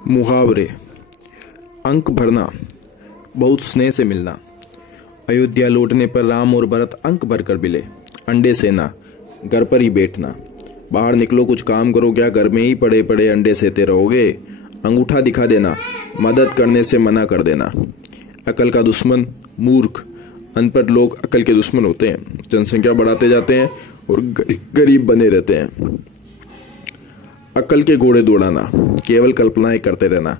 मुहावरे। अंक भरना, बहुत स्नेह से मिलना। अयोध्या लौटने पर राम और भरत अंक भर कर मिले। अंडे सेना, घर पर ही बैठना। बाहर निकलो, कुछ काम करो, क्या घर में ही पड़े पड़े अंडे सेते रहोगे। अंगूठा दिखा देना, मदद करने से मना कर देना। अकल का दुश्मन मूर्ख। अनपढ़ लोग अकल के दुश्मन होते हैं। जनसंख्या बढ़ाते जाते हैं और गरीब बने रहते हैं। अकल के घोड़े दौड़ाना, केवल कल्पनाएं करते रहना।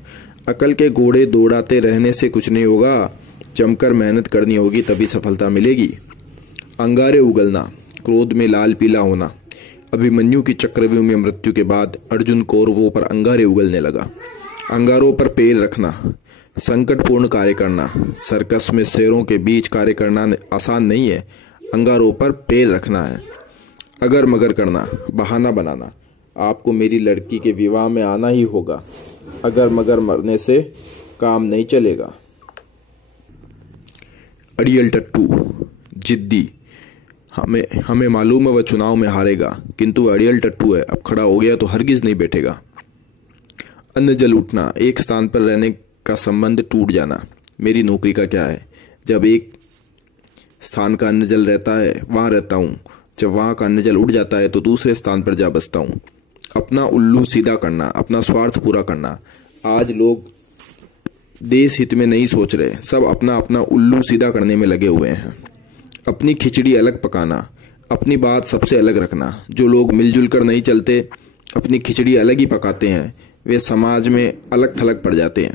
अकल के घोड़े दौड़ाते रहने से कुछ नहीं होगा, जमकर मेहनत करनी होगी, तभी सफलता मिलेगी। अंगारे उगलना, क्रोध में लाल पीला होना। अभिमन्यु की चक्रव्यूह में मृत्यु के बाद अर्जुन कौरवों पर अंगारे उगलने लगा। अंगारों पर पैर रखना, संकटपूर्ण कार्य करना। सर्कस में शेरों के बीच कार्य करना आसान नहीं है, अंगारों पर पैर रखना है। अगर मगर करना, बहाना बनाना। आपको मेरी लड़की के विवाह में आना ही होगा। अगर मगर मरने से काम नहीं चलेगा। अड़ियल टट्टू, जिद्दी। हमें मालूम है वह चुनाव में हारेगा, किंतु अड़ियल टट्टू है, अब खड़ा हो गया तो हरगिज नहीं बैठेगा। अन्न जल उठना, एक स्थान पर रहने का संबंध टूट जाना। मेरी नौकरी का क्या है, जब एक स्थान का अन्न जल रहता है वहां रहता हूं, जब वहां का अन्न जल उठ जाता है तो दूसरे स्थान पर जा बसता हूं। अपना उल्लू सीधा करना, अपना स्वार्थ पूरा करना। आज लोग देश हित में नहीं सोच रहे, सब अपना अपना उल्लू सीधा करने में लगे हुए हैं। अपनी खिचड़ी अलग पकाना, अपनी बात सबसे अलग रखना। जो लोग मिलजुल कर नहीं चलते, अपनी खिचड़ी अलग ही पकाते हैं, वे समाज में अलग थलग पड़ जाते हैं।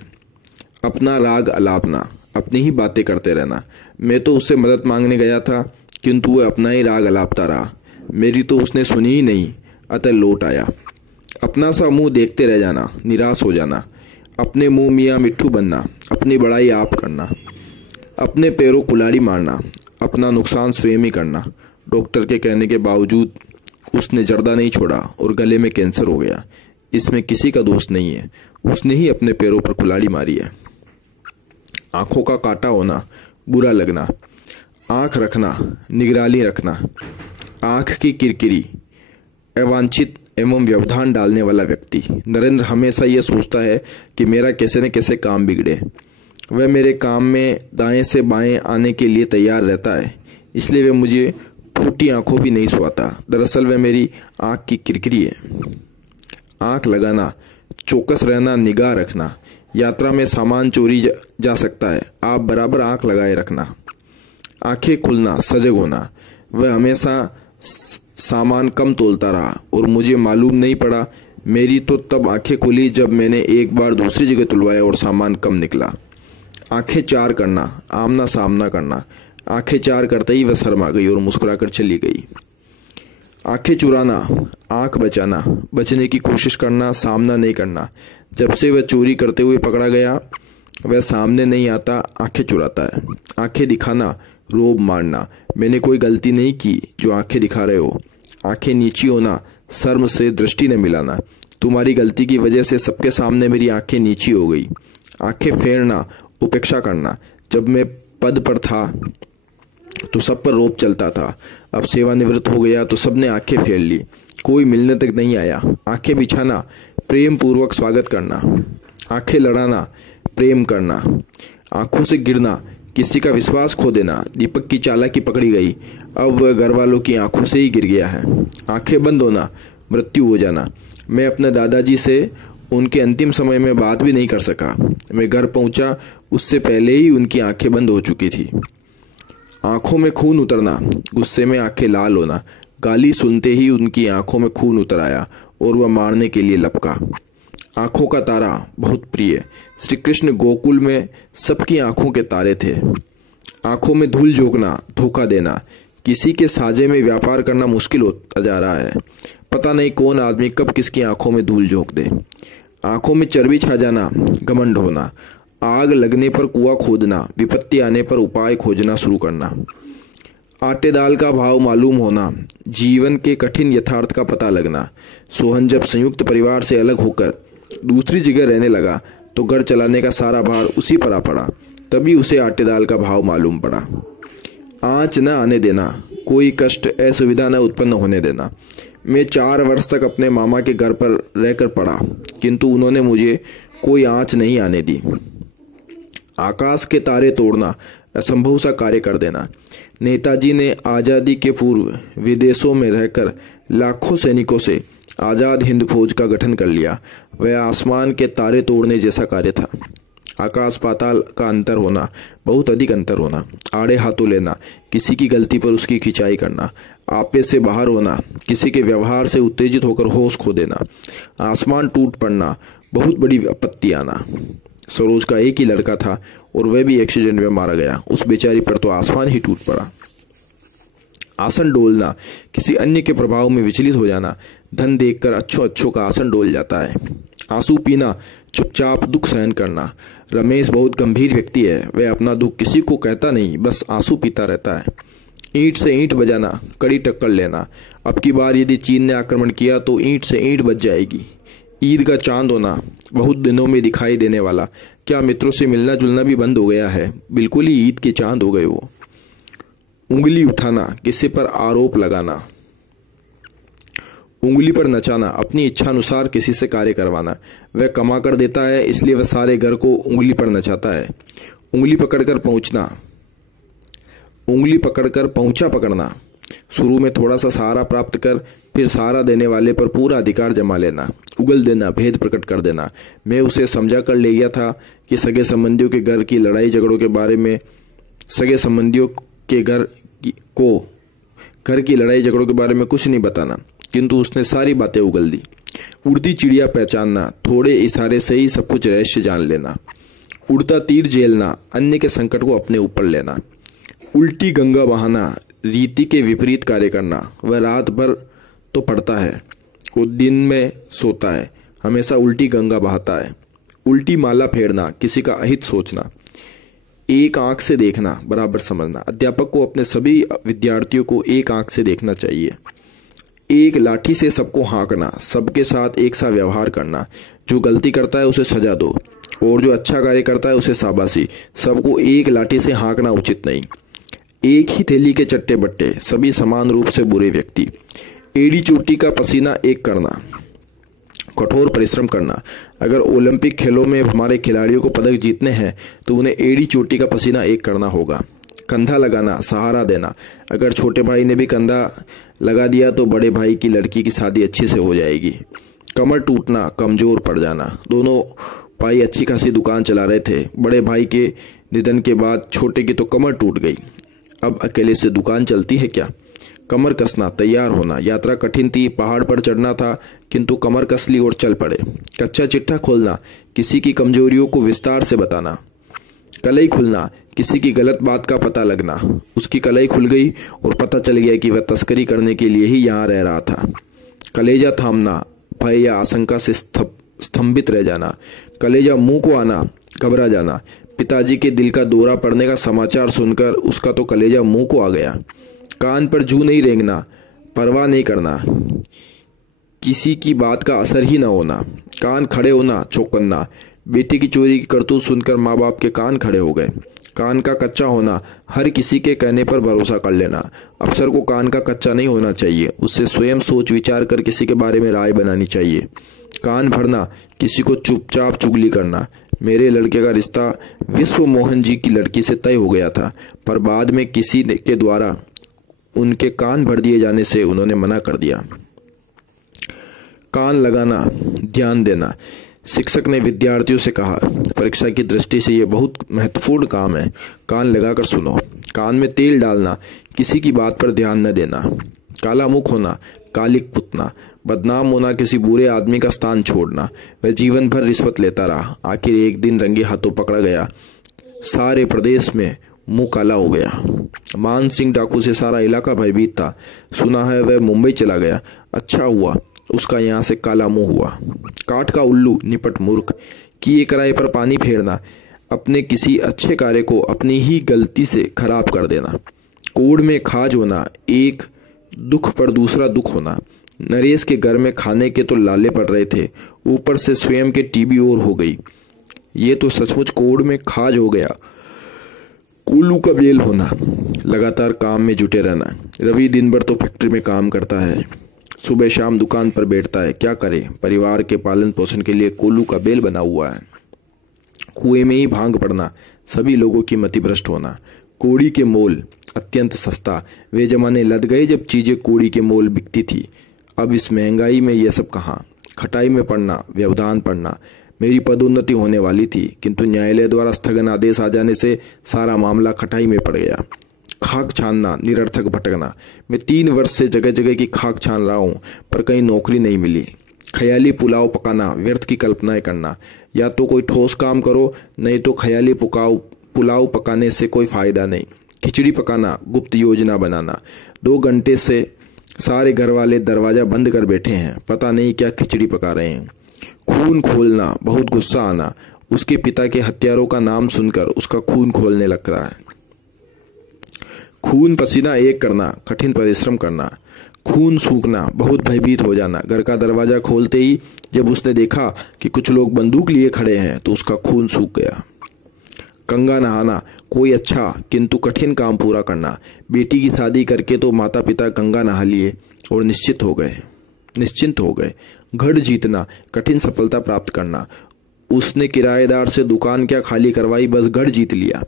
अपना राग अलापना, अपनी ही बातें करते रहना। मैं तो उससे मदद मांगने गया था, किंतु वह अपना ही राग अलापता रहा। मेरी तो उसने सुनी ही नहीं, अतः लौट आया। अपना सा मुंह देखते रह जाना, निराश हो जाना। अपने मुंह मियाँ मिट्ठू बनना, अपनी बड़ाई आप करना। अपने पैरों कुल्हाड़ी मारना, अपना नुकसान स्वयं ही करना। डॉक्टर के कहने के बावजूद उसने जर्दा नहीं छोड़ा और गले में कैंसर हो गया। इसमें किसी का दोष नहीं है, उसने ही अपने पैरों पर कुल्हाड़ी मारी है। आंखों का काटा होना, बुरा लगना। आंख रखना, निगरानी रखना। आंख की किरकिरी, अवांछित एवं व्यवधान डालने वाला व्यक्ति। नरेंद्र हमेशा यह सोचता है कि मेरा कैसे न कैसे काम बिगड़े। वह मेरे काम में दाएं से बाएं आने के लिए तैयार रहता है, इसलिए वह मुझे फूटी आंखों भी नहीं सुहाता। दरअसल वह मेरी आंख की किरकिरी है। आंख लगाना, चौकस रहना, निगाह रखना। यात्रा में सामान चोरी जा सकता है, आप बराबर आंख लगाए रखना। आंखें खुलना, सजग होना। वह हमेशा सामान कम तोलता रहा और मुझे मालूम नहीं पड़ा। मेरी तो तब आंखें खुली जब मैंने एक बार दूसरी जगह तुलवाया और सामान कम निकला। आंखें चार करना, आमना सामना करना। आंखें चार करते ही वह शर्मा गई और मुस्कुराकर चली गई। आंखें चुराना, आंख बचाना, बचने की कोशिश करना, सामना नहीं करना। जब से वह चोरी करते हुए पकड़ा गया, वह सामने नहीं आता, आंखें चुराता है। आंखें दिखाना, रोब मारना। मैंने कोई गलती नहीं की जो आंखें दिखा रहे हो। आंखें नीची होना, शर्म से दृष्टि न मिलाना। तुम्हारी गलती की वजह से सबके सामने मेरी आंखें नीची हो गई। आंखें फेरना, उपेक्षा करना। जब मैं पद पर था तो सब पर रोब चलता था, अब सेवानिवृत्त हो गया तो सबने आंखें फेर ली, कोई मिलने तक नहीं आया। आंखें बिछाना, प्रेम पूर्वक स्वागत करना। आंखें लड़ाना, प्रेम करना। आंखों से गिरना, किसी का विश्वास खो देना। दीपक की चालाकी पकड़ी गई, अब वह घर वालों की आंखों से ही गिर गया है। आंखें बंद होना, मृत्यु हो जाना। मैं अपने दादाजी से उनके अंतिम समय में बात भी नहीं कर सका। मैं घर पहुंचा, उससे पहले ही उनकी आंखें बंद हो चुकी थी। आंखों में खून उतरना, गुस्से में आंखें लाल होना। गाली सुनते ही उनकी आंखों में खून उतर आया और वह मारने के लिए लपका। आंखों का तारा, बहुत प्रिय। श्री कृष्ण गोकुल में सबकी आंखों के तारे थे। आंखों में धूल झोंकना, धोखा देना। किसी के साजे में व्यापार करना मुश्किल होता जा रहा है। पता नहीं कौन आदमी कब किसकी आंखों में धूल झोंक दे। आंखों में चर्बी छा जाना, घमंड होना। आग लगने पर कुआं खोदना, विपत्ति आने पर उपाय खोजना शुरू करना। आटे दाल का भाव मालूम होना, जीवन के कठिन यथार्थ का पता लगना। सोहन जब संयुक्त परिवार से अलग होकर दूसरी जगह रहने लगा तो घर चलाने का सारा भार उसी पर आ पड़ा, तभी उसे आटे दाल का भाव मालूम पड़ा। आंच न आने देना, कोई कष्ट असुविधा न उत्पन्न होने देना। मैं 4 वर्ष तक अपने मामा के घर पर रहकर पढ़ा, किंतु उन्होंने मुझे कोई आंच नहीं आने दी। आकाश के तारे तोड़ना, असंभव सा कार्य कर देना। नेताजी ने आज़ादी के पूर्व विदेशों में रहकर लाखों सैनिकों से आज़ाद हिंद फौज का गठन कर लिया। वह आसमान के तारे तोड़ने जैसा कार्य था। आकाश पाताल का अंतर होना, बहुत अधिक अंतर होना। आड़े हाथों लेना, किसी की गलती पर उसकी खिंचाई करना। आपे से बाहर होना, किसी के व्यवहार से उत्तेजित होकर होश खो देना। आसमान टूट पड़ना, बहुत बड़ी आपत्ति आना। सरोज का एक ही लड़का था और वह भी एक्सीडेंट में मारा गया। उस बेचारी पर तो आसमान ही टूट पड़ा। आसन डोलना, किसी अन्य के प्रभाव में विचलित हो जाना। धन देखकर अच्छों का आसन डोल जाता है। आंसू पीना, चुपचाप दुख सहन करना। रमेश बहुत गंभीर व्यक्ति है। वह अपना दुख किसी को कहता नहीं, बस आंसू पीता रहता है। ईंट से ईंट बजाना, कड़ी टक्कर लेना। अब की बार यदि चीन ने आक्रमण किया तो ईंट से ईंट बज जाएगी। ईद का चांद होना, बहुत दिनों में दिखाई देने वाला। क्या मित्रों से मिलना जुलना भी बंद हो गया है? बिल्कुल ही ईद के चांद हो गए वो। उंगली उठाना, किसी पर आरोप लगाना। उंगली पर नचाना, अपनी इच्छा अनुसार किसी से कार्य करवाना। वह कमा कर देता है, इसलिए वह सारे घर को उंगली पर नचाता है। उंगली पकड़कर पहुंचना, उंगली पकड़कर पहुंचा पकड़ना। शुरू में थोड़ा सा सहारा प्राप्त कर फिर सहारा देने वाले पर पूरा अधिकार जमा लेना। उगल देना, भेद प्रकट कर देना। मैं उसे समझा कर ले गया था कि सगे संबंधियों के घर की लड़ाई झगड़ों के बारे में, सगे संबंधियों के घर की लड़ाई झगड़ों के बारे में कुछ नहीं बताना, किंतु उसने सारी बातें उगल दी। उड़ती चिड़िया पहचानना, थोड़े इशारे से ही सब कुछ रहस्य जान लेना। उड़ता तीर झेलना, अन्य के संकट को अपने ऊपर लेना। उल्टी गंगा बहाना, रीति के विपरीत कार्य करना। वह रात भर तो पढ़ता है, वो दिन में सोता है, हमेशा उल्टी गंगा बहाता है। उल्टी माला फेरना, किसी का अहित सोचना। एक आंख से देखना, बराबर समझना। अध्यापक को अपने सभी विद्यार्थियों को एक आंख से देखना चाहिए। एक लाठी से सबको हाँकना, सबके साथ एक सा व्यवहार करना। जो गलती करता है उसे सजा दो और जो अच्छा कार्य करता है उसे शाबाशी। सबको एक लाठी से हाँकना उचित नहीं। एक ही थैली के चट्टे बट्टे, सभी समान रूप से बुरे व्यक्ति। एड़ी चोटी का पसीना एक करना, कठोर परिश्रम करना। अगर ओलंपिक खेलों में हमारे खिलाड़ियों को पदक जीतने हैं तो उन्हें एड़ी चोटी का पसीना एक करना होगा। कंधा लगाना, सहारा देना। अगर छोटे भाई ने भी कंधा लगा दिया तो बड़े भाई की लड़की की शादी अच्छे से हो जाएगी। कमर टूटना, कमजोर पड़ जाना। दोनों भाई अच्छी खासी दुकान चला रहे थे। बड़े भाई के निधन के बाद छोटे की तो कमर टूट गई। अब अकेले से दुकान चलती है क्या? कमर कसना, तैयार होना। यात्रा कठिन थी, पहाड़ पर चढ़ना था, किंतु कमर कस ली और चल पड़े। कच्चा चिट्ठा खोलना, किसी की कमजोरियों को विस्तार से बताना। कलई खुलना, किसी की गलत बात का पता लगना। उसकी कलई खुल गई और पता चल गया कि वह तस्करी करने के लिए ही यहाँ रह रहा था। कलेजा थामना, भय या आशंका से स्तंभित रह जाना। कलेजा मुंह को आना, घबरा जाना। पिताजी के दिल का दौरा पड़ने का समाचार सुनकर उसका तो कलेजा मुंह को आ गया। कान पर जू नहीं रेंगना, परवाह नहीं करना, किसी की बात का असर ही न होना। कान खड़े होना, चौकन्ना। बेटी की चोरी की करतूत सुनकर माँ बाप के कान खड़े हो गए। कान का कच्चा होना, हर किसी के कहने पर भरोसा कर लेना। अफसर को कान का कच्चा नहीं होना चाहिए, उससे स्वयं सोच विचार कर किसी के बारे में राय बनानी चाहिए। कान भरना, किसी को चुपचाप चुगली करना। मेरे लड़के का रिश्ता विश्व मोहन जी की लड़की से तय हो गया था, पर बाद में किसी के द्वारा उनके कान भर दिए जाने से उन्होंने मना कर दिया। कान लगाना, ध्यान देना। शिक्षक ने विद्यार्थियों से कहा, परीक्षा की दृष्टि से यह बहुत महत्वपूर्ण काम है, कान लगाकर सुनो। कान में तेल डालना, किसी की बात पर ध्यान न देना। काला मुख होना, कालिक पुतना। बदनाम होना, किसी बुरे आदमी का स्थान छोड़ना। वह जीवन भर रिश्वत लेता रहा, आखिर एक दिन रंगे हाथों पकड़ा गया। सारे प्रदेश में मुंह काला हो गया। मान सिंह डाकू से सारा इलाका भयभीत था। सुना है वह मुंबई चला गया। अच्छा हुआ उसका यहाँ से काला मुंह हुआ। काठ का उल्लू, निपट मूर्ख। किए कराए पर पानी फेरना, अपने किसी अच्छे कार्य को अपनी ही गलती से खराब कर देना। कोड़ में खाज होना, एक दुख पर दूसरा दुख होना। नरेश के घर में खाने के तो लाले पड़ रहे थे, ऊपर से स्वयं के टीबी और हो गई। ये तो सचमुच कोड़ में खाज हो गया। कुल्लू का बेल होना, लगातार काम में जुटे रहना। रवि दिन भर तो फैक्ट्री में काम करता है, सुबह शाम दुकान पर बैठता है, क्या करे, परिवार के पालन पोषण के लिए कोल्लू का बेल बना हुआ है। कुएं में ही भांग पड़ना, सभी लोगों की मति भ्रष्ट होना, कौड़ी के मोल अत्यंत सस्ता। वे जमाने लद गए जब चीजें कौड़ी के मोल बिकती थी। अब इस महंगाई में यह सब कहाँ। खटाई में पड़ना, व्यवधान पड़ना। मेरी पदोन्नति होने वाली थी, किंतु न्यायालय द्वारा स्थगन आदेश आ जाने से सारा मामला खटाई में पड़ गया। खाक छानना, निरर्थक भटकना। मैं 3 वर्ष से जगह जगह की खाक छान रहा हूं, पर कहीं नौकरी नहीं मिली। ख्याली पुलाव पकाना, व्यर्थ की कल्पनाएं करना। या तो कोई ठोस काम करो, नहीं तो ख्याली पुलाव पकाने से कोई फायदा नहीं। खिचड़ी पकाना, गुप्त योजना बनाना। 2 घंटे से सारे घर वाले दरवाजा बंद कर बैठे हैं, पता नहीं क्या खिचड़ी पका रहे हैं। खून खोलना, बहुत गुस्सा आना। उसके पिता के हत्यारों का नाम सुनकर उसका खून खोलने लग रहा है। खून पसीना एक करना, कठिन परिश्रम करना। खून सूखना, बहुत भयभीत हो जाना। घर का दरवाजा खोलते ही जब उसने देखा कि कुछ लोग बंदूक लिए खड़े हैं तो उसका खून सूख गया। गंगा नहाना, कोई अच्छा किंतु कठिन काम पूरा करना। बेटी की शादी करके तो माता पिता गंगा नहा लिए और निश्चिंत हो गए। गढ़ जीतना, कठिन सफलता प्राप्त करना। उसने किराएदार से दुकान क्या खाली करवाई, बस गढ़ जीत लिया।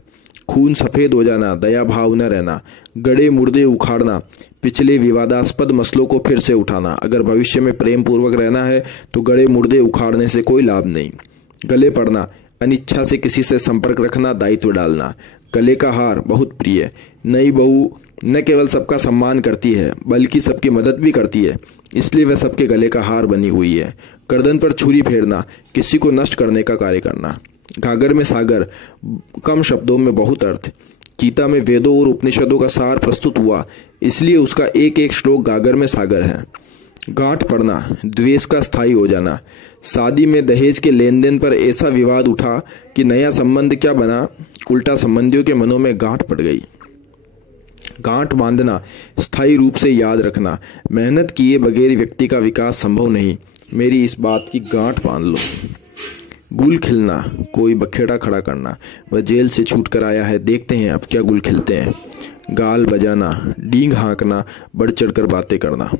खून सफेद हो जाना, दया भाव न रहना। गड़े मुर्दे उखाड़ना, पिछले विवादास्पद मसलों को फिर से उठाना। अगर भविष्य में प्रेम पूर्वक रहना है तो गड़े मुर्दे उखाड़ने से कोई लाभ नहीं। गले पड़ना, अनिच्छा से किसी से संपर्क रखना, दायित्व डालना। गले का हार, बहुत प्रिय। नई बहू न केवल सबका सम्मान करती है बल्कि सबकी मदद भी करती है, इसलिए वह सबके गले का हार बनी हुई है। गर्दन पर छुरी फेरना, किसी को नष्ट करने का कार्य करना। गागर में सागर, कम शब्दों में बहुत अर्थ। गीता में वेदों और उपनिषदों का सार प्रस्तुत हुआ, इसलिए उसका एक एक श्लोक गागर में सागर है। गांठ पड़ना, द्वेष का स्थायी हो जाना। शादी में दहेज के लेन देन पर ऐसा विवाद उठा कि नया संबंध क्या बना, उल्टा संबंधियों के मनों में गांठ पड़ गई। गांठ बांधना, स्थायी रूप से याद रखना। मेहनत किए बगैर व्यक्ति का विकास संभव नहीं, मेरी इस बात की गांठ बांध लो। गुल खिलना, कोई बखेड़ा खड़ा करना। वह जेल से छूट कर आया है, देखते हैं अब क्या गुल खिलते हैं। गाल बजाना, डींग हाँकना, बढ़ चढ़कर बातें करना।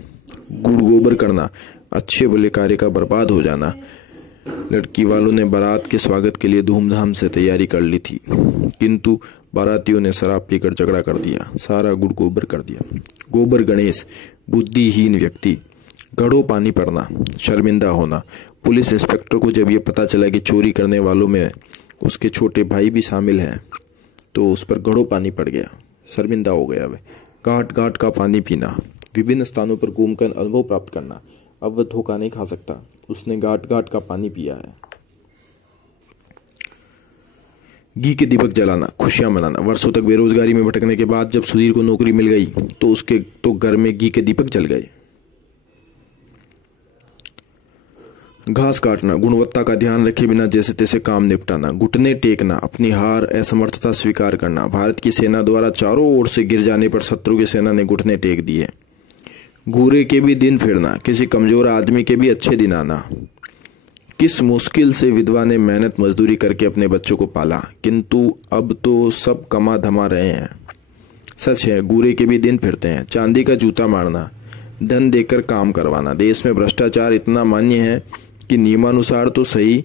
गुड़ गोबर करना, अच्छे भले कार्य का बर्बाद हो जाना। लड़की वालों ने बारात के स्वागत के लिए धूमधाम से तैयारी कर ली थी, किंतु बारातियों ने शराब पीकर झगड़ा कर दिया, सारा गुड़ गोबर कर दिया। गोबर गणेश, बुद्धिहीन व्यक्ति। घड़ों पानी पड़ना, शर्मिंदा होना। पुलिस इंस्पेक्टर को जब ये पता चला कि चोरी करने वालों में उसके छोटे भाई भी शामिल हैं तो उस पर घड़ों पानी पड़ गया, शर्मिंदा हो गया वह। घाट घाट का पानी पीना, विभिन्न स्थानों पर घूमकर अनुभव प्राप्त करना। अब वह धोखा नहीं खा सकता, उसने घाट घाट का पानी पिया है। घी के दीपक जलाना, खुशियां मनाना। वर्षों तक बेरोजगारी में भटकने के बाद जब सुधीर को नौकरी मिल गई तो उसके घर में घी के दीपक जल गए। घास काटना, गुणवत्ता का ध्यान रखे बिना जैसे तैसे काम निपटाना। घुटने टेकना, अपनी हार असमर्थता स्वीकार करना। भारत की सेना द्वारा चारों ओर से गिर जाने पर शत्रु की सेना ने घुटने टेक दिए। घूरे के भी दिन फिरना, किसी कमजोर आदमी के भी अच्छे दिन आना। किस मुश्किल से विधवा ने मेहनत मजदूरी करके अपने बच्चों को पाला, किंतु अब तो सब कमा धमा रहे हैं। सच है, घूरे के भी दिन फिरते हैं। चांदी का जूता मारना, धन देकर काम करवाना। देश में भ्रष्टाचार इतना मान्य है कि नियमानुसार तो सही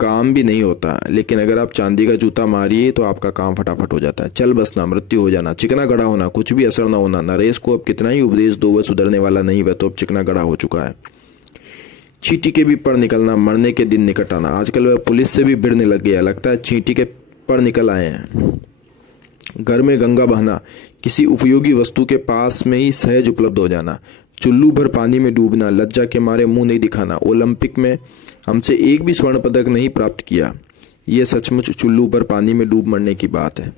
काम भी नहीं होता, लेकिन अगर आप चांदी का जूता मारिए तो आपका काम फटाफट हो जाता है। चल बसना, मृत्यु हो जाना, चिकना गड़ा होना, कुछ भी असर न होना। नरेश को अब कितना ही उपदेश दो वह सुधरने वाला नहीं, वह तो अब चिकना गड़ा हो चुका है। चींटी के भी पर निकलना, मरने के दिन निकट आना। आजकल वह पुलिस से भी भिड़ने लग गया, लगता है चींटी के पर निकल आए हैं। घर में गंगा बहना, किसी उपयोगी वस्तु के पास में ही सहज उपलब्ध हो जाना। चुल्लू भर पानी में डूबना, लज्जा के मारे मुंह नहीं दिखाना। ओलंपिक में हमसे एक भी स्वर्ण पदक नहीं प्राप्त किया, यह सचमुच चुल्लू भर पानी में डूब मरने की बात है।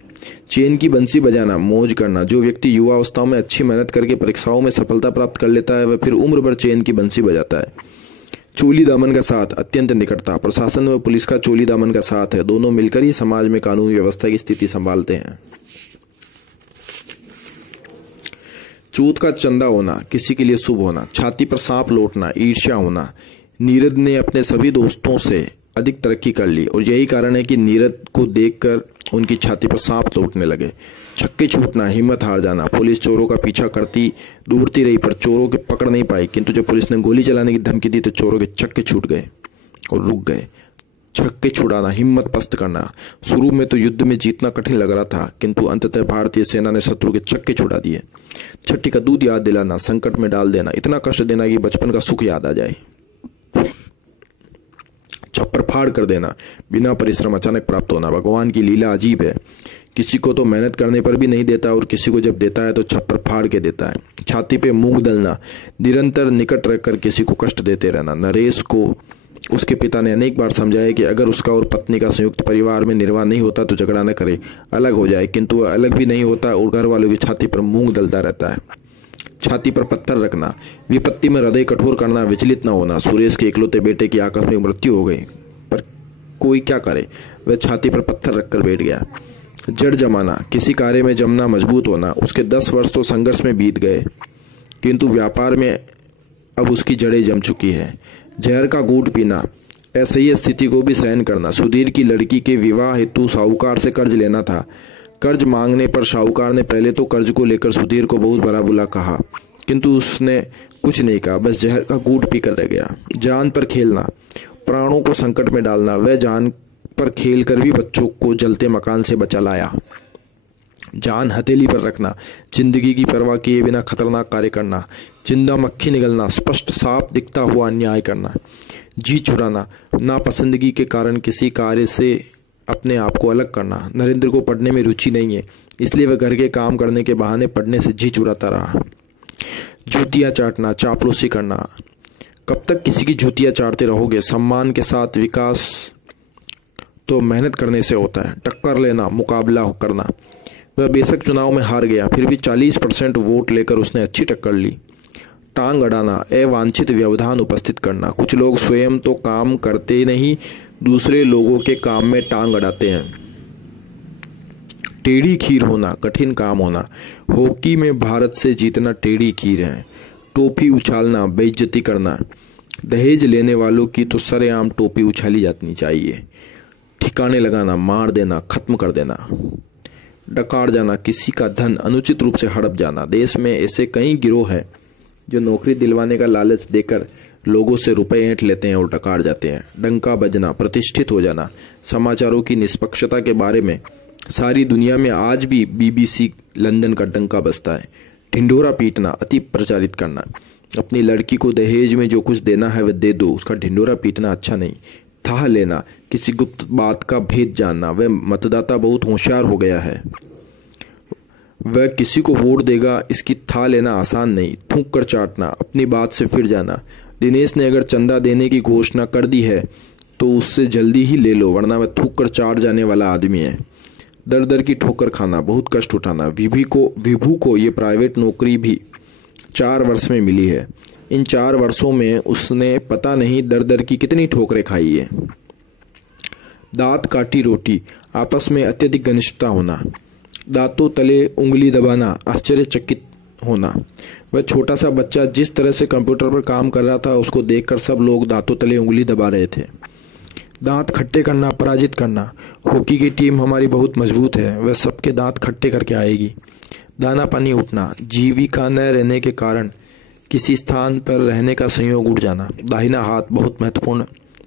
चैन की बंसी बजाना, मौज करना। जो व्यक्ति युवा अवस्थाओं में अच्छी मेहनत करके परीक्षाओं में सफलता प्राप्त कर लेता है वह फिर उम्र भर चैन की बंसी बजाता है। चोली दामन का साथ, अत्यंत निकटता। प्रशासन व पुलिस का चोली दामन का साथ है, दोनों मिलकर ही समाज में कानून व्यवस्था की स्थिति संभालते हैं। चौथ का चंदा होना, किसी के लिए शुभ होना। छाती पर सांप लौटना, ईर्ष्या होना। नीरद ने अपने सभी दोस्तों से अधिक तरक्की कर ली और यही कारण है कि नीरद को देखकर उनकी छाती पर सांप लौटने लगे। छक्के छूटना, हिम्मत हार जाना। पुलिस चोरों का पीछा करती दौड़ती रही पर चोरों के पकड़ नहीं पाई, किंतु जब पुलिस ने गोली चलाने की धमकी दी तो चोरों के छक्के छूट गए और रुक गए। छक्के छुड़ाना, हिम्मत पस्त करना। शुरू में तो युद्ध में जीतना कठिन लग रहा था, किंतु अंततः भारतीय सेना ने शत्रु के छक्के छुड़ा दिए। छठी का दूध याद दिलाना, संकट में डाल देना, इतना कष्ट देना कि बचपन का सुख याद आ जाए। छप्पर फाड़ कर देना, बिना परिश्रम अचानक प्राप्त होना। भगवान की लीला अजीब है, किसी को तो मेहनत करने पर भी नहीं देता और किसी को जब देता है तो छप्पर फाड़ के देता है। छाती पे मूंग दलना, निरंतर निकट रहकर किसी को कष्ट देते रहना। नरेश को उसके पिता ने अनेक बार समझाया कि अगर उसका और पत्नी का संयुक्त परिवार में निर्वाह नहीं होता तो झगड़ा न करे, अलग हो जाए, किंतु वह अलग भी नहीं होता और घर वालों की छाती पर मूंग दलता रहता है। छाती पर पत्थर रखना, विपत्ति में हृदय कठोर करना, विचलित न होना। सुरेश के इकलौते बेटे की आकस्मिक मृत्यु हो गई, पर कोई क्या करे, वह छाती पर पत्थर रखकर बैठ गया। जड़ जमाना, किसी कार्य में जमना, मजबूत होना। उसके 10 वर्ष तो संघर्ष में बीत गए, किंतु व्यापार में अब उसकी जड़ें जम चुकी है। जहर का घूंट पीना, असह्य स्थिति को भी सहन करना। सुधीर की लड़की के विवाह हेतु साहूकार से कर्ज लेना था। कर्ज मांगने पर साहूकार ने पहले तो कर्ज को लेकर सुधीर को बहुत भला बुरा कहा, किंतु उसने कुछ नहीं कहा, बस जहर का घूंट पीकर रह गया। जान पर खेलना, प्राणों को संकट में डालना। वह जान पर खेल कर भी बच्चों को जलते मकान से बचा लाया। जान हथेली पर रखना, जिंदगी की परवाह किए बिना खतरनाक कार्य करना। जिंदा मक्खी निगलना, स्पष्ट साफ दिखता हुआ अन्याय करना। जी चुराना, नापसंदगी के कारण किसी कार्य से अपने आप को अलग करना। नरेंद्र को पढ़ने में रुचि नहीं है, इसलिए वह घर के काम करने के बहाने पढ़ने से जी चुराता रहा। जूतियां चाटना, चापलूसी करना। कब तक किसी की जूतियां चाटते रहोगे? सम्मान के साथ विकास तो मेहनत करने से होता है। टक्कर लेना, मुकाबला करना। वह बेशक चुनाव में हार गया, फिर भी 40% वोट लेकर उसने अच्छी टक्कर ली। टांग अड़ाना, अवांछित व्यवधान उपस्थित करना। कुछ लोग स्वयं तो काम करते नहीं, दूसरे लोगों के काम में टांग अड़ाते हैं। टेढ़ी खीर होना, कठिन काम होना। हॉकी में भारत से जीतना टेढ़ी खीर है। टोपी उछालना, बेइज्जती करना। दहेज लेने वालों की तो सरेआम टोपी उछाली जानी चाहिए। ठिकाने लगाना, मार देना, खत्म कर देना। डकार जाना, किसी का धन अनुचित रूप से हड़प जाना। देश में ऐसे कई गिरोह हैं जो नौकरी दिलवाने का लालच देकर लोगों से रुपए ऐंठ लेते हैं और डकार जाते हैं। डंका बजना, प्रतिष्ठित हो जाना। समाचारों की निष्पक्षता के बारे में सारी दुनिया में आज भी BBC लंदन का डंका बजता है। ढिंढोरा पीटना, अति प्रचारित करना। अपनी लड़की को दहेज में जो कुछ देना है वह दे दो, उसका ढिंढोरा पीटना अच्छा नहीं। था लेना, किसी गुप्त बात का भेद जानना। वह मतदाता बहुत होशियार हो गया है, वह किसी को वोट देगा इसकी था लेना आसान नहीं। थूक कर चाटना, अपनी बात से फिर जाना। दिनेश ने अगर चंदा देने की घोषणा कर दी है तो उससे जल्दी ही ले लो, वरना वह थूक कर चाट जाने वाला आदमी है। दर दर की ठोकर खाना, बहुत कष्ट उठाना। विभू को ये प्राइवेट नौकरी भी 4 वर्ष में मिली है। इन 4 वर्षों में उसने पता नहीं दर दर की कितनी ठोकरें खाई है। दांत काटी रोटी, आपस में अत्यधिक घनिष्ठता होना। दांतों तले उंगली दबाना, आश्चर्यचकित होना। वह छोटा सा बच्चा जिस तरह से कंप्यूटर पर काम कर रहा था उसको देखकर सब लोग दांतों तले उंगली दबा रहे थे। दांत खट्टे करना, पराजित करना। हॉकी की टीम हमारी बहुत मजबूत है, वह सबके दांत खट्टे करके आएगी। दाना पानी उठना, जीविका न रहने के कारण किसी स्थान पर रहने का संयोग उठ जाना। दाहिना हाथ बहुत महत्वपूर्ण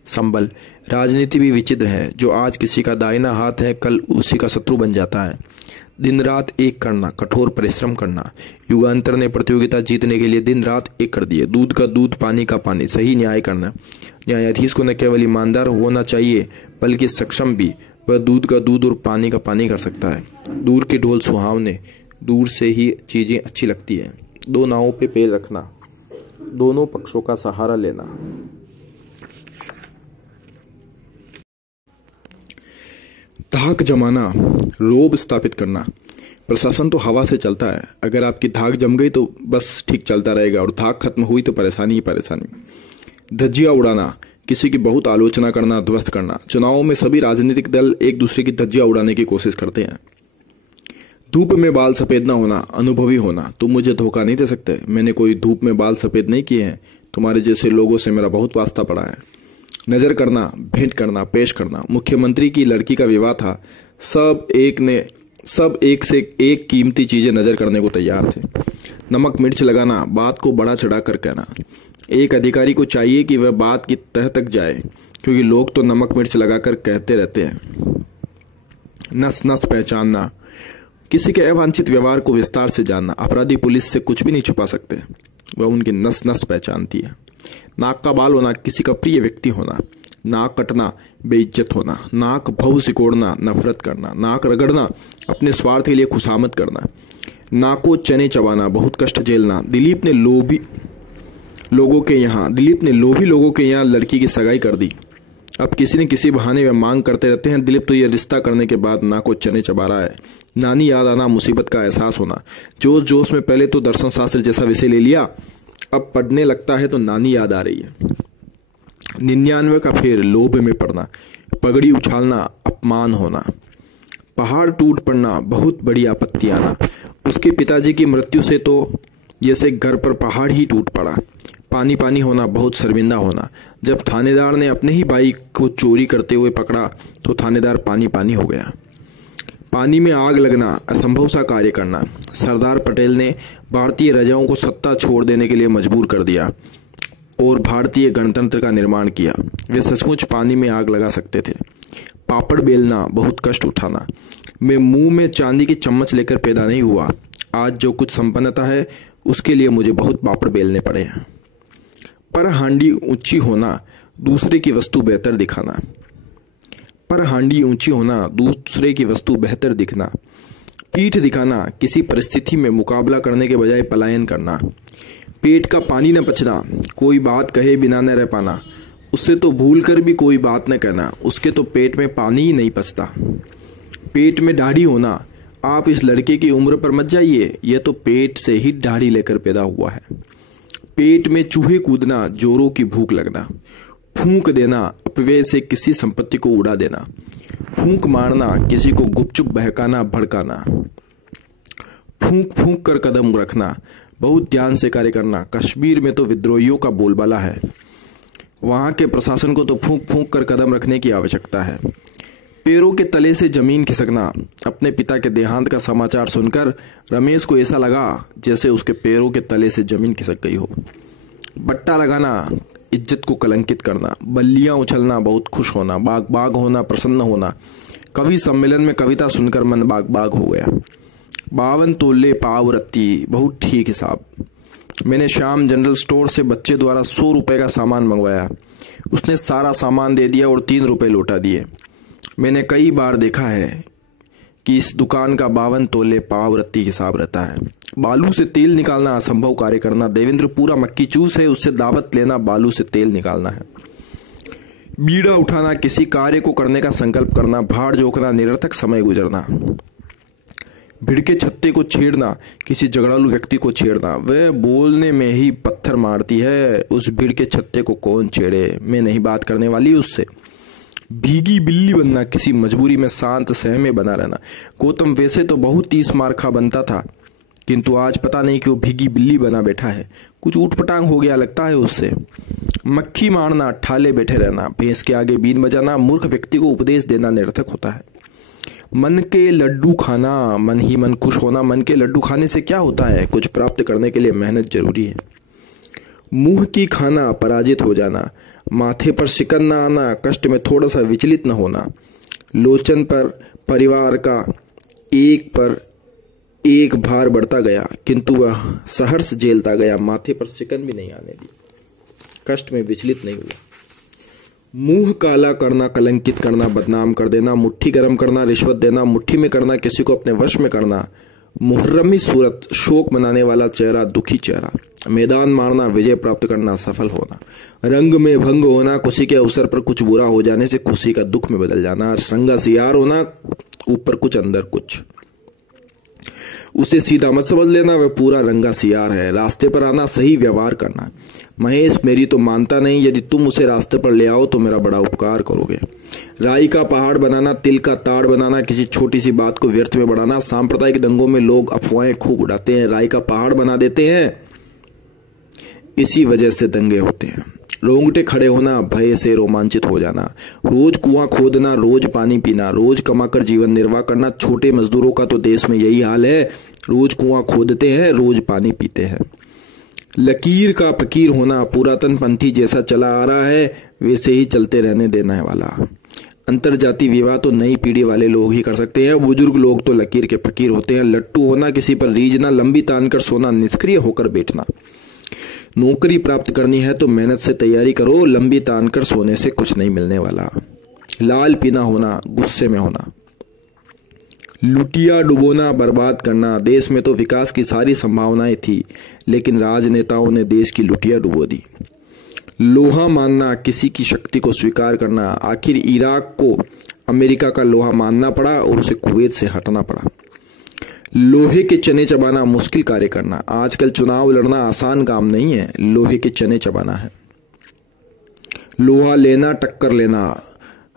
संबल। राजनीति भी विचित्र है, जो आज किसी का दाहिना हाथ है कल उसी का शत्रु बन जाता है। दिन रात एक करना, कठोर परिश्रम करना। युगांतर ने प्रतियोगिता जीतने के लिए दिन रात एक कर दिए। दूध का दूध, पानी का पानी। सही न्याय करना। न्यायाधीश को न केवल ईमानदार होना चाहिए बल्कि सक्षम भी। वह दूध का दूध और पानी का पानी कर सकता है। दूर के ढोल सुहावने, दूर से ही चीजें अच्छी लगती है। 2 नावों पे पैर रखना, दोनों पक्षों का सहारा लेना। धाक जमाना, रोब स्थापित करना। प्रशासन तो हवा से चलता है, अगर आपकी धाक जम गई तो बस ठीक चलता रहेगा और धाक खत्म हुई तो परेशानी ही परेशानी। धज्जियां उड़ाना, किसी की बहुत आलोचना करना, ध्वस्त करना। चुनावों में सभी राजनीतिक दल एक दूसरे की धज्जियां उड़ाने की कोशिश करते हैं। धूप में बाल सफेद ना होना, अनुभवी होना। तुम मुझे धोखा नहीं दे सकते, मैंने कोई धूप में बाल सफेद नहीं किए हैं। तुम्हारे जैसे लोगों से मेरा बहुत वास्ता पड़ा है। नजर करना, भेंट करना, पेश करना। मुख्यमंत्री की लड़की का विवाह था। सब एक से एक कीमती चीजें नजर करने को तैयार थे। नमक मिर्च लगाना, बात को बड़ा चढ़ा कर कहना। एक अधिकारी को चाहिए कि वह बात की तह तक जाए, क्योंकि लोग तो नमक मिर्च लगाकर कहते रहते हैं। नस नस पहचानना, किसी के अवांछित व्यवहार को विस्तार से जानना। अपराधी पुलिस से कुछ भी नहीं छुपा सकते, वह उनकी नस नस पहचानती है। नाक का बाल होना, किसी का प्रिय व्यक्ति होना। नाक कटना, बेइज्जत होना। नाक भव सिकोड़ना, नफरत करना। नाक रगड़ना, अपने स्वार्थ के लिए खुशामद करना। नाको चने चबाना, बहुत कष्ट झेलना। दिलीप ने लोभी लोगों के यहाँ लड़की की सगाई कर दी। अब किसी न किसी बहाने वे मांग करते रहते हैं। दिलीप तो यह रिश्ता करने के बाद नाको चने चबा रहा है। नानी याद आना, मुसीबत का एहसास होना। जोश जोश में पहले तो दर्शन शास्त्र जैसा विषय ले लिया, अब पढ़ने लगता है तो नानी याद आ रही है। 99 का फेर, लोभ में पड़ना। पगड़ी उछालना, अपमान होना। पहाड़ टूट पड़ना, बहुत बड़ी आपत्ति आना। उसके पिताजी की मृत्यु से तो जैसे घर पर पहाड़ ही टूट पड़ा। पानी पानी होना, बहुत शर्मिंदा होना। जब थानेदार ने अपने ही भाई को चोरी करते हुए पकड़ा तो थानेदार पानी पानी हो गया। पानी में आग लगना, असंभव सा कार्य करना। सरदार पटेल ने भारतीय रजाओं को सत्ता छोड़ देने के लिए मजबूर कर दिया और भारतीय गणतंत्र का निर्माण किया। वे सचमुच पानी में आग लगा सकते थे। पापड़ बेलना, बहुत कष्ट उठाना। मैं मुंह में चांदी की चम्मच लेकर पैदा नहीं हुआ। आज जो कुछ संपन्नता है उसके लिए मुझे बहुत पापड़ बेलने पड़े हैं। पर हांडी ऊंची होना, दूसरे की वस्तु बेहतर दिखाना। पर हांडी ऊंची होना, दूसरे की वस्तु बेहतर दिखना। पीठ दिखाना, किसी परिस्थिति में मुकाबला करने के बजाय पलायन करना। पेट का पानी न पचना, कोई बात कहे बिना न रह पाना। उससे तो भूल कर भी कोई बात न कहना, उसके तो पेट में पानी ही नहीं पचता। पेट में दाढ़ी होना, आप इस लड़के की उम्र पर मत जाइए, यह तो पेट से ही दाढ़ी लेकर पैदा हुआ है। पेट में चूहे कूदना, जोरों की भूख लगना। फूंक देना, अपव्यय से किसी संपत्ति को उड़ा देना। फूंक मारना, किसी को गुपचुप बहकाना, भड़काना। फूंक फूंक कर कदम रखना, बहुत ध्यान से कार्य करना। कश्मीर में तो विद्रोहियों का बोलबाला है, वहां के प्रशासन को तो फूंक फूंक कर कदम रखने की आवश्यकता है। पैरों के तले से जमीन खिसकना, अपने पिता के देहांत का समाचार सुनकर रमेश को ऐसा लगा जैसे उसके पैरों के तले से जमीन खिसक गई हो। बट्टा लगाना, इज्जत को कलंकित करना। बल्लियां उछलना, बहुत खुश होना। बाग बाग होना, प्रसन्न होना। कवि सम्मेलन में कविता सुनकर मन बाग बाग हो गया। 52 तोले पाव रत्ती, बहुत ठीक हिसाब। मैंने श्याम जनरल स्टोर से बच्चे द्वारा 100 रुपए का सामान मंगवाया। उसने सारा सामान दे दिया और 3 रुपए लौटा दिए। मैंने कई बार देखा है कि इस दुकान का 52 तोले पाव रत्ती हिसाब रहता है। बालू से तेल निकालना, असंभव कार्य करना। देवेंद्र पूरा मक्की चूस है, उससे दावत लेना, बालू से तेल निकालना है। बीड़ा उठाना, किसी कार्य को करने का संकल्प करना। भाड़ जोखना, निरर्थक समय गुजरना। भिड़के छत्ते को छेड़ना, किसी झगड़ालू व्यक्ति को छेड़ना। वह बोलने में ही पत्थर मारती है, उस भिड़के छत्ते को कौन छेड़े, मैं नहीं बात करने वाली उससे। भीगी बिल्ली बनना, किसी मजबूरी में शांत सहमे बना रहना। गौतम वैसे तो बहुत 30 मार्खा बनता था, किंतु आज पता नहीं क्यों भीगी बिल्ली बना बैठा है। कुछ ऊटपटांग हो गया लगता है उससे। मक्खी मारना, ठाले बैठे रहना। भैंस के आगे बीन बजाना, मूर्ख व्यक्ति को उपदेश देना निरर्थक होता है। मन के लड्डू खाना, मन ही मन खुश होना। मन के लड्डू खाने से क्या होता है, कुछ प्राप्त करने के लिए मेहनत जरूरी है। मुंह की खाना, पराजित हो जाना। माथे पर शिकन न आना, कष्ट में थोड़ा सा विचलित न होना। लोचन पर परिवार का एक पर एक भार बढ़ता गया, किंतु वह सहर्ष झेलता गया। माथे पर शिकन भी नहीं आने दी, कष्ट में विचलित नहीं हुआ। मुंह काला करना, कलंकित करना, बदनाम कर देना। मुट्ठी गर्म करना, रिश्वत देना। मुट्ठी में करना, किसी को अपने वश में करना। मुहर्रमी सूरत, शोक मनाने वाला चेहरा, दुखी चेहरा। मैदान मारना, विजय प्राप्त करना, सफल होना। रंग में भंग होना, खुशी के अवसर पर कुछ बुरा हो जाने से खुशी का दुख में बदल जाना। रंगा सियार होना, ऊपर कुछ अंदर कुछ। उसे सीधा मत समझ लेना, वह पूरा रंगा सियार है। रास्ते पर आना, सही व्यवहार करना। महेश मेरी तो मानता नहीं, यदि तुम उसे रास्ते पर ले आओ तो मेरा बड़ा उपकार करोगे। राई का पहाड़ बनाना, तिल का ताड़ बनाना, किसी छोटी सी बात को व्यर्थ में बढ़ाना। सांप्रदायिक दंगों में लोग अफवाहें खूब उड़ाते हैं, राई का पहाड़ बना देते हैं, इसी वजह से दंगे होते हैं। रोंगटे खड़े होना, भय से रोमांचित हो जाना, रोज कुआं खोदना, रोज पानी पीना, रोज कमाकर जीवन निर्वाह करना। छोटे मजदूरों का तो देश में यही हाल है, रोज कुआं खोदते हैं, रोज पानी पीते हैं। लकीर का फकीर होना, पुरातन पंथी जैसा चला आ रहा है वैसे ही चलते रहने देना है वाला। अंतरजातीय विवाह तो नई पीढ़ी वाले लोग ही कर सकते हैं, बुजुर्ग लोग तो लकीर के फकीर होते हैं। लट्टू होना, किसी पर रीझना, लंबी तान कर सोना, निष्क्रिय होकर बैठना। नौकरी प्राप्त करनी है तो मेहनत से तैयारी करो, लंबी तान कर सोने से कुछ नहीं मिलने वाला। लाल पीना होना, गुस्से में होना। लुटिया डुबोना, बर्बाद करना। देश में तो विकास की सारी संभावनाएं थी, लेकिन राजनेताओं ने देश की लुटिया डुबो दी। लोहा मानना, किसी की शक्ति को स्वीकार करना। आखिर इराक को अमेरिका का लोहा मानना पड़ा और उसे कुवैत से हटना पड़ा। लोहे के चने चबाना, मुश्किल कार्य करना। आजकल चुनाव लड़ना आसान काम नहीं है, लोहे के चने चबाना है। लोहा लेना, टक्कर लेना।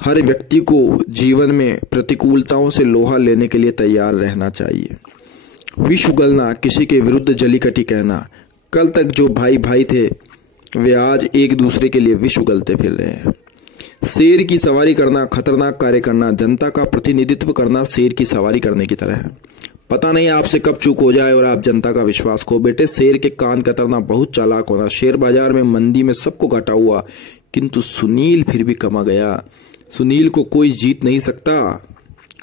हर व्यक्ति को जीवन में प्रतिकूलताओं से लोहा लेने के लिए तैयार रहना चाहिए। विष उगलना, किसी के विरुद्ध जलीकटी कहना। कल तक जो भाई भाई थे वे आज एक दूसरे के लिए विष उगलते फिर रहे हैं। शेर की सवारी करना, खतरनाक कार्य करना। जनता का प्रतिनिधित्व करना शेर की सवारी करने की तरह है। पता नहीं आपसे कब चूक हो जाए और आप जनता का विश्वास खो बैठे। शेर के कान कतरना, बहुत चालाक होना। शेयर बाजार में मंदी में सबको घाटा हुआ, किंतु सुनील फिर भी कमा गया। सुनील को कोई जीत नहीं सकता,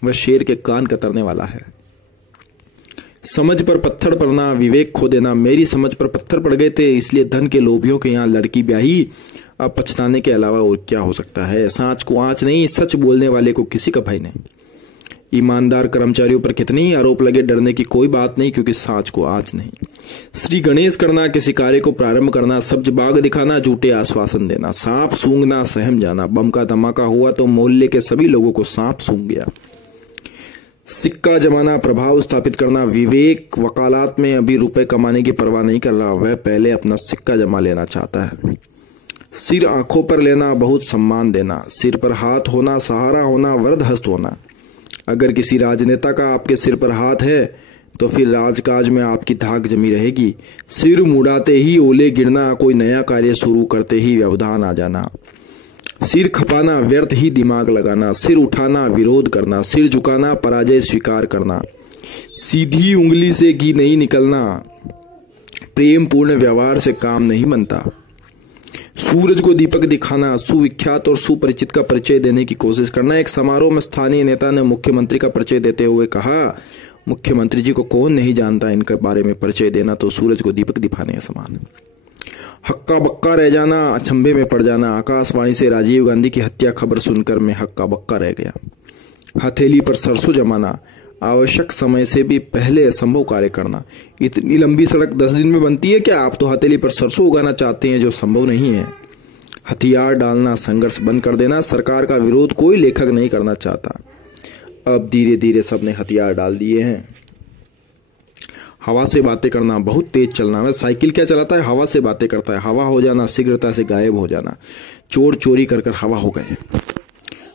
वह शेर के कान कतरने वाला है। समझ पर पत्थर पड़ना, विवेक खो देना। मेरी समझ पर पत्थर पड़ गए थे, इसलिए धन के लोभियों के यहाँ लड़की ब्याही। अब पछताने के अलावा और क्या हो सकता है। सांच को आंच नहीं, सच बोलने वाले को किसी का भय नहीं। ईमानदार कर्मचारियों पर कितने ही आरोप लगे, डरने की कोई बात नहीं, क्योंकि सांच को आंच नहीं। श्री गणेश करना, किसी कार्य को प्रारंभ करना। सब्ज बाग दिखाना, झूठे आश्वासन देना। सांप सूंघना, सहम जाना। बम का धमाका हुआ तो मोहल्ले के सभी लोगों को सांप सूंघ गया। सिक्का जमाना, प्रभाव स्थापित करना। विवेक वकालत में अभी रुपए कमाने की परवाह नहीं कर रहा, वह पहले अपना सिक्का जमा लेना चाहता है। सिर आंखों पर लेना, बहुत सम्मान देना। सिर पर हाथ होना, सहारा होना, वरदहस्त होना। अगर किसी राजनेता का आपके सिर पर हाथ है तो फिर राजकाज में आपकी धाक जमी रहेगी। सिर मुड़ाते ही ओले गिरना, कोई नया कार्य शुरू करते ही व्यवधान आ जाना। सिर खपाना, व्यर्थ ही दिमाग लगाना। सिर उठाना, विरोध करना। सिर झुकाना, पराजय स्वीकार करना। सीधी उंगली से घी नहीं निकलना। प्रेम पूर्ण व्यवहार से काम नहीं बनता। सूरज को दीपक दिखाना, सुविख्यात और सुपरिचित का परिचय देने की कोशिश करना। एक समारोह में स्थानीय नेता ने मुख्यमंत्री का परिचय देते हुए कहा, मुख्यमंत्री जी को कौन नहीं जानता, इनके बारे में परिचय देना तो सूरज को दीपक दिखाने के समान। हक्का बक्का रह जाना, अचंभे में पड़ जाना। आकाशवाणी से राजीव गांधी की हत्या खबर सुनकर मैं हक्का बक्का रह गया। हथेली पर सरसों जमाना, आवश्यक समय से भी पहले असंभव कार्य करना। इतनी लंबी सड़क 10 दिन में बनती है क्या? आप तो हथेली पर सरसों उगाना चाहते हैं, जो संभव नहीं है। हथियार डालना, संघर्ष बंद कर देना। सरकार का विरोध कोई लेखक नहीं करना चाहता। अब धीरे धीरे सबने हथियार डाल दिए हैं। हवा से बातें करना, बहुत तेज चलना। वह साइकिल क्या चलाता है, हवा से बातें करता है। हवा हो जाना, शीघ्रता से गायब हो जाना। चोर चोरी कर कर हवा हो गए।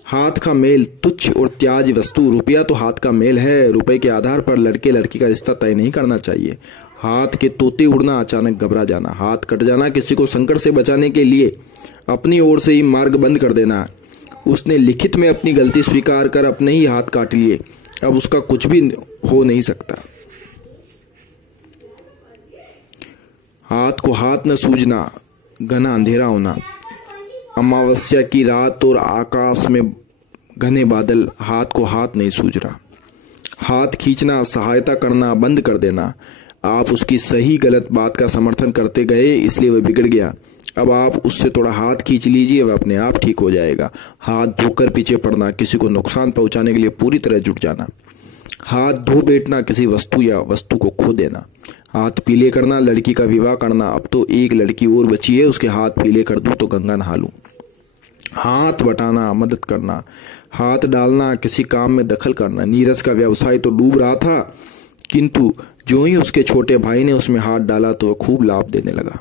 हाथ का मेल, तुच्छ और त्याज वस्तु। रुपया तो हाथ का मेल है, रुपए के आधार पर लड़के लड़की का रिश्ता तय नहीं करना चाहिए। हाथ के तोते उड़ना, अचानक घबरा जाना। हाथ कट जाना, किसी को संकट से बचाने के लिए अपनी ओर से ही मार्ग बंद कर देना। उसने लिखित में अपनी गलती स्वीकार कर अपने ही हाथ काट लिए, अब उसका कुछ भी हो नहीं सकता। हाथ को हाथ न सूझना, घना अंधेरा होना। अमावस्या की रात और आकाश में घने बादल, हाथ को हाथ नहीं सूझ रहा। हाथ खींचना, सहायता करना बंद कर देना। आप उसकी सही गलत बात का समर्थन करते गए, इसलिए वह बिगड़ गया। अब आप उससे थोड़ा हाथ खींच लीजिए, वह अपने आप ठीक हो जाएगा। हाथ धोकर पीछे पड़ना, किसी को नुकसान पहुंचाने के लिए पूरी तरह जुट जाना। हाथ धो बैठना, किसी वस्तु या वस्तु को खो देना। हाथ पीले करना, लड़की का विवाह करना। अब तो एक लड़की और बची है, उसके हाथ पीले कर दूं तो गंगा नहा लूं। हाथ बटाना, मदद करना। हाथ डालना, किसी काम में दखल करना। नीरज का व्यवसाय तो डूब रहा था, किंतु जो ही उसके छोटे भाई ने उसमें हाथ डाला तो वह खूब लाभ देने लगा।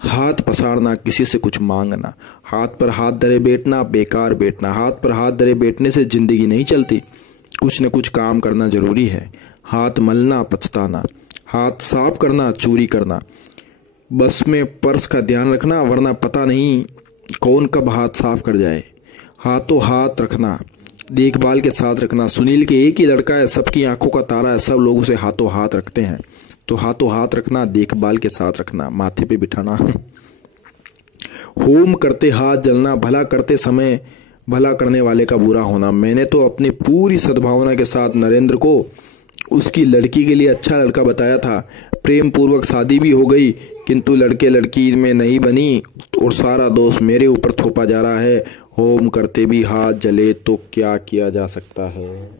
हाथ पसारना, किसी से कुछ मांगना। हाथ पर हाथ धरे बैठना, बेकार बैठना। हाथ पर हाथ धरे बैठने से जिंदगी नहीं चलती, कुछ न कुछ काम करना जरूरी है। हाथ मलना, पछताना। हाथ साफ करना, चोरी करना। बस में पर्स का ध्यान रखना, वरना पता नहीं कौन कब हाथ साफ कर जाए। हाथों हाथ रखना, देखभाल के साथ रखना। सुनील के एक ही लड़का है, सबकी आंखों का तारा है, सब लोग उसे हाथों हाथ रखते हैं। तो हाथों हाथ रखना, देखभाल के साथ रखना, माथे पे बिठाना। होम करते हाथ जलना, भला करते समय भला करने वाले का बुरा होना। मैंने तो अपनी पूरी सद्भावना के साथ नरेंद्र को उसकी लड़की के लिए अच्छा लड़का बताया था। प्रेम पूर्वक शादी भी हो गई, किंतु लड़के लड़की में नहीं बनी और सारा दोष मेरे ऊपर थोपा जा रहा है। होम करते भी हाथ जले तो क्या किया जा सकता है।